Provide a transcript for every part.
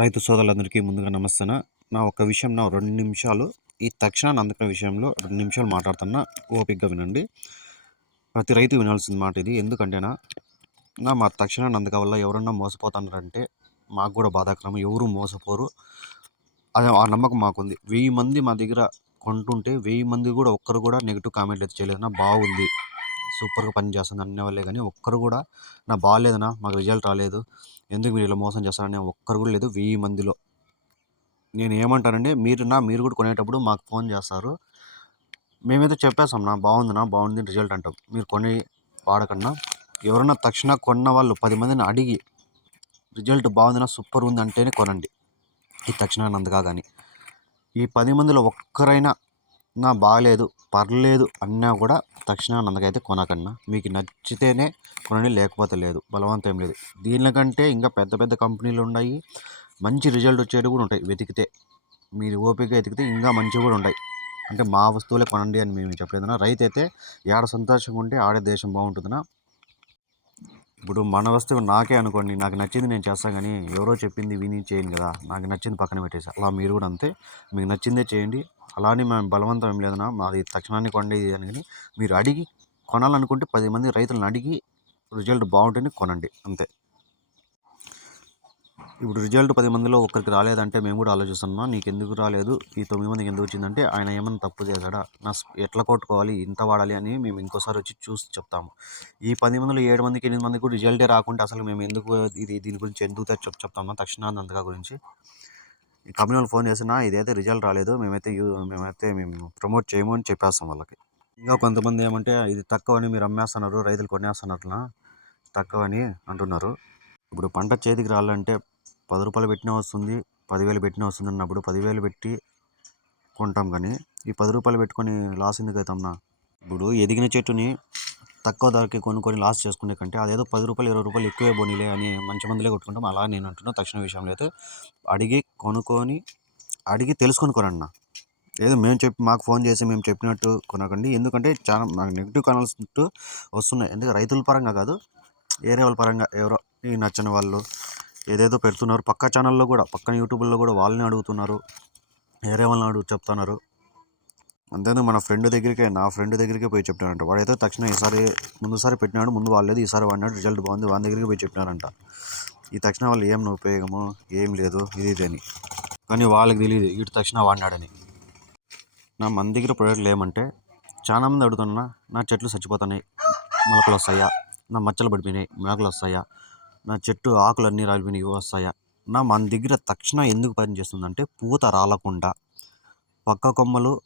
రైతు సోదరులందరికీ ముందుగా నమస్తేన. నా ఒక విషయం నా రెండు నిమిషాలు ఈ తక్షణాన్ని అందుకున్న విషయంలో రెండు నిమిషాలు మాట్లాడుతున్నా ఓపిక్గా వినండి. ప్రతి రైతు వినాల్సిన మాట ఇది. ఎందుకంటేనా నా మా తక్షణాన్ని అందుక వల్ల ఎవరన్నా మోసపోతున్నారంటే మాకు కూడా బాధాకరం. ఎవరు మోసపోరు. అదే ఆ నమ్మకం మాకుంది. వెయ్యి మంది మా దగ్గర కొంటుంటే వెయ్యి మంది కూడా ఒక్కరు కూడా నెగిటివ్ కామెంట్లు అయితే చేయలేదన్నా బాగుంది. సూపర్గా పని చేస్తుంది వాళ్ళే కానీ ఒక్కరు కూడా నా బాగాలేదన్నా మాకు రిజల్ట్ రాలేదు ఎందుకు మీరు ఇలా మోసం చేస్తారని ఒక్కరు కూడా లేదు వెయ్యి మందిలో. నేను ఏమంటానంటే మీరు నా మీరు కూడా కొనేటప్పుడు మాకు ఫోన్ చేస్తారు మేమైతే చెప్పేస్తాం నా బాగుందినా బాగుంది రిజల్ట్ అంటాం. మీరు కొని వాడకన్నా ఎవరన్నా తక్షణ కొన్న వాళ్ళు పది మందిని అడిగి రిజల్ట్ బాగుందినా సూపర్ ఉంది అంటేనే కొనండి. ఈ తక్షణానందగా కానీ ఈ పది మందిలో ఒక్కరైనా నా బాగాలేదు పర్లేదు అన్నా కూడా తక్షణ నందకైతే కొనకన్నా. మీకు నచ్చితేనే కొనండి లేకపోతే లేదు. బలవంతం లేదు. దీనికంటే ఇంకా పెద్ద పెద్ద కంపెనీలు ఉన్నాయి. మంచి రిజల్ట్ వచ్చేవి కూడా ఉంటాయి. వెతికితే మీరు ఓపిక వెతికితే ఇంకా మంచివి కూడా ఉంటాయి. అంటే మా వస్తువులే కొనండి అని మేము చెప్పలేదన్నా. రైతు అయితే ఏడ సంతోషంగా ఉంటే ఆడే దేశం బాగుంటుందన్నా. ఇప్పుడు మన వస్తువు నాకే అనుకోండి నాకు నచ్చింది నేను చేస్తాను కానీ ఎవరో చెప్పింది విని చేయను కదా నాకు నచ్చింది పక్కన పెట్టేసి. అలా మీరు కూడా అంతే మీకు నచ్చిందే చేయండి. అలానే మేము బలవంతం ఏం లేదన్నా మాది తక్షణాన్ని కొండేది అని కానీ మీరు అడిగి కొనాలనుకుంటే పది మంది రైతులను అడిగి రిజల్ట్ బాగుంటుంది కొనండి అంతే. ఇప్పుడు రిజల్ట్ పది మందిలో ఒక్కరికి రాలేదంటే మేము కూడా ఆలోచిస్తున్నాం. నీకు ఎందుకు రాలేదు? ఈ తొమ్మిది మందికి ఎందుకు వచ్చిందంటే ఆయన ఏమైనా తప్పు చేశాడా? నా ఎట్లా కొట్టుకోవాలి? ఇంత వాడాలి అని మేము ఇంకోసారి వచ్చి చూసి చెప్తాము. ఈ పది మందిలో ఏడు మందికి ఎనిమిది మందికి కూడా రిజల్టే రాకుంటే అసలు మేము ఎందుకు ఇది దీని గురించి ఎందుకు చెప్ చెప్ చెప్తామా? తక్షణాంతగా గురించి. ఈ కంపెనీ వాళ్ళు ఫోన్ చేసినా ఇదైతే రిజల్ట్ రాలేదు. మేమైతే యూ మేమైతే మేము ప్రమోట్ చేయము అని చెప్పేస్తాం వాళ్ళకి. ఇంకా కొంతమంది ఏమంటే ఇది తక్కువని మీరు అమ్మేస్తున్నారు రైతులు కొనేస్తున్నట్లా తక్కువని అంటున్నారు. ఇప్పుడు పంట చేతికి రాలంటే పది రూపాయలు పెట్టినా వస్తుంది పదివేలు పెట్టినా వస్తుంది అన్నప్పుడు పదివేలు పెట్టి కొంటాం కానీ ఈ పది రూపాయలు పెట్టుకొని లాస్ ఎందుకు అవుతాంనా ఇప్పుడు ఎదిగిన చెట్టుని తక్కువ ధరకి కొనుక్కొని లాస్ చేసుకునే కంటే అదేదో పది రూపాయలు ఇరవై రూపాయలు ఎక్కువే పోనీలే అని మంచి మందులే కొట్టుకుంటాం. అలా నేను అంటున్నా తక్షణ విషయంలో అయితే అడిగి కొనుక్కొని అడిగి తెలుసుకొని కొనండి నా. ఏదో మేము చెప్పి మాకు ఫోన్ చేసి మేము చెప్పినట్టు కొనకండి. ఎందుకంటే చాలా నాకు నెగిటివ్ కానల్స్ వస్తున్నాయి. ఎందుకంటే రైతుల పరంగా కాదు వేరే వాళ్ళ పరంగా ఎవరో ఈ నచ్చని వాళ్ళు ఏదేదో పెడుతున్నారు. పక్క ఛానల్లో కూడా పక్కన యూట్యూబ్లో కూడా వాళ్ళని అడుగుతున్నారు. వేరే వాళ్ళని అడుగు చెప్తున్నారు. అంతేందుకు మన ఫ్రెండ్ దగ్గరికే నా ఫ్రెండ్ దగ్గరికే పోయి చెప్పినారంట వాడైతే తక్షణ ఈసారి ముందుసారి పెట్టినాడు ముందు వాళ్ళేది ఈసారి వాడినాడు రిజల్ట్ బాగుంది వాళ్ళ దగ్గరికి పోయి చెప్పినారంట. ఈ తక్షణ వాళ్ళు ఏం ఉపయోగము ఏం లేదు ఇది ఇది అని. కానీ వాళ్ళకి తెలియదు ఇటు తక్షణ వాడినాడని. నా మన దగ్గర ప్రోడక్ట్లు ఏమంటే చాలా మంది అడుగుతున్నా నా చెట్లు చచ్చిపోతున్నాయి మొలకలు వస్తాయా నా మచ్చలు పడిపోయినాయి మొలకలు వస్తాయా నా చెట్టు ఆకులు అన్నీ రాలిపోయినాయి వస్తాయా? నా మన దగ్గర తక్షణ ఎందుకు పనిచేస్తుందంటే పూత రాలకుండా పక్క కొమ్మలు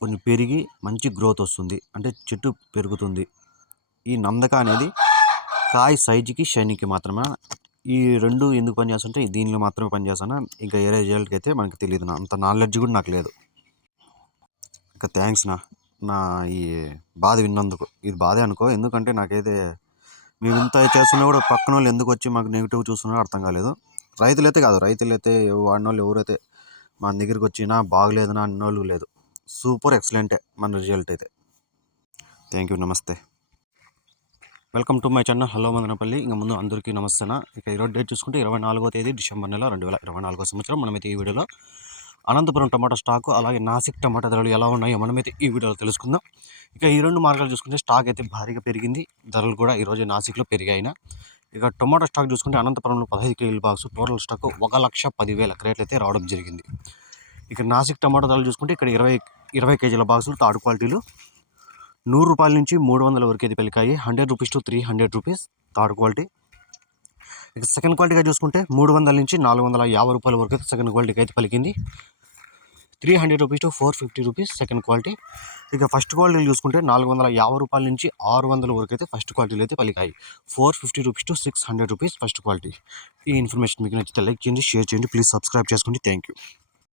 కొంచెం పెరిగి మంచి గ్రోత్ వస్తుంది. అంటే చెట్టు పెరుగుతుంది. ఈ నందక అనేది కాయ సైజుకి షైనింగ్కి మాత్రమే. ఈ రెండు ఎందుకు పనిచేస్తుంటే దీనిలో మాత్రమే పనిచేస్తాను ఇంకా ఏ రిజల్ట్కి అయితే మనకి తెలియదు నా అంత నాలెడ్జ్ కూడా నాకు లేదు. ఇంకా థ్యాంక్స్ నా. నా ఈ బాధ విన్నందుకు. ఇది బాధే అనుకో. ఎందుకంటే నాకైతే మేము ఇంత చేస్తున్నా కూడా పక్కన వాళ్ళు ఎందుకు వచ్చి మాకు నెగిటివ్ చూస్తున్నారో అర్థం కాలేదు. రైతులైతే కాదు రైతులైతే వాడిన వాళ్ళు ఎవరైతే మన దగ్గరికి వచ్చినా బాగలేదనా అన్న వాళ్ళు లేదు. సూపర్ ఎక్సలెంటే మన రిజల్ట్ అయితే. థ్యాంక్ యూ నమస్తే. Welcome to my channel hello Madanapalle. ఇంకా ముందు అందరికీ నమస్తేనా? ఇక ఈరోజు డేట్ చూసుకుంటే ఇరవై నాలుగో తేదీ డిసెంబర్ నెల రెండు వేల ఇరవై నాలుగో సంవత్సరం. మనమైతే ఈ వీడియోలో అనంతపురం టమాటా స్టాకు అలాగే నాసిక్ టమాటా ధరలు ఎలా ఉన్నాయో మనమైతే ఈ వీడియోలో తెలుసుకుందాం. ఇక ఈ రెండు మార్గాలు చూసుకుంటే స్టాక్ అయితే భారీగా పెరిగింది. ధరలు కూడా ఈరోజు నాసిక్లో పెరిగాయినా. ఇక టొమాటో స్టాక్ చూసుకుంటే అనంతపురంలో పదహైదు కేజీల బాక్స్ టోటల్ స్టాక్ ఒక లక్ష పదివేల క్రేట్లు అయితే రావడం జరిగింది. ఇక నాసిక్ టమాటో ధరలు చూసుకుంటే ఇక్కడ ఇరవై ఇరవై కేజీల బాక్సులు థర్డ్ క్వాలిటీలు. నూరు రూపాయల నుంచి మూడు వందల వరకు అయితే పలికాయి hundred rupees to three hundred rupees third quality. ఇక సెకండ్ క్వాలిటీగా చూసుకుంటే మూడు వందల నుంచి నాలుగు వందల యాభై రూపాయల వరకు అయితే సెకండ్ క్వాలిటీకి అయితే పలికింది. Three hundred rupees to four fifty rupees second quality ఇక ఫస్ట్ క్వాలిటీ చూసుకుంటే నాలుగు వందల యాభై రూపాయల నుంచి ఆరు వందల వరకు అయితే ఫస్ట్ క్వాలిటీలు అయితే పలికాయి. Four fifty rupees to six hundred rupees first quality ఈ ఇన్ఫర్మేషన్ మీకు నచ్చితే లైక్ చేయండి షేర్ చేయండి ప్లీజ్ సబ్స్క్రైబ్ చేసుకోండి. Thank you